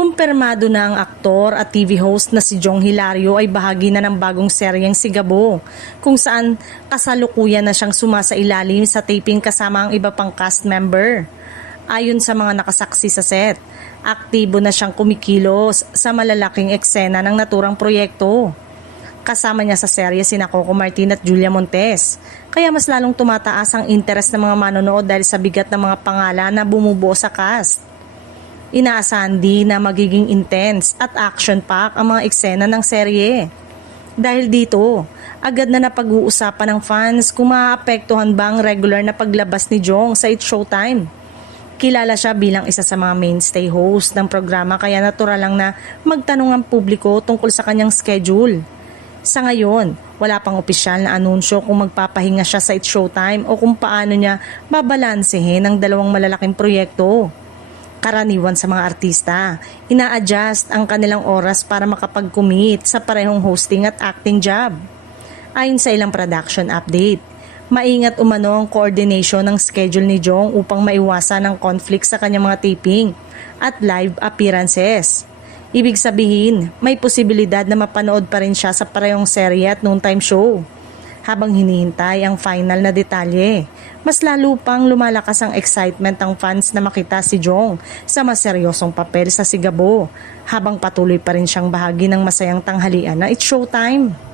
Kumpirmado na ang aktor at TV host na si Jong Hilario ay bahagi na ng bagong seryeng Sigabo, kung saan kasalukuyan na siyang sumasailalim sa taping kasama ang iba pang cast member. Ayon sa mga nakasaksi sa set, aktibo na siyang kumikilos sa malalaking eksena ng naturang proyekto. Kasama niya sa serye sina Coco Martin at Julia Montes, kaya mas lalong tumataas ang interes ng mga manonood dahil sa bigat ng mga pangalan na bumubuo sa cast. Inaasahan din na magiging intense at action-packed ang mga eksena ng serye. Dahil dito, agad na napag-uusapan ng fans kung maaapektuhan ba ang regular na paglabas ni Jong sa It's Showtime. Kilala siya bilang isa sa mga mainstay host ng programa kaya natural lang na magtanong ang publiko tungkol sa kanyang schedule. Sa ngayon, wala pang opisyal na anunsyo kung magpapahinga siya sa It's Showtime o kung paano niya babalansehin ang dalawang malalaking proyekto. Karaniwan sa mga artista, ina-adjust ang kanilang oras para makapag-commit sa parehong hosting at acting job. Ayon sa ilang production update, maingat umano ang coordination ng schedule ni Jong upang maiwasan ang conflict sa kanyang mga taping at live appearances. Ibig sabihin, may posibilidad na mapanood pa rin siya sa parehong serye at noontime show. Habang hinihintay ang final na detalye, mas lalo pang lumalakas ang excitement ng fans na makita si Jong sa mas seryosong papel sa Sigabo, habang patuloy pa rin siyang bahagi ng masayang tanghalian na It's Showtime.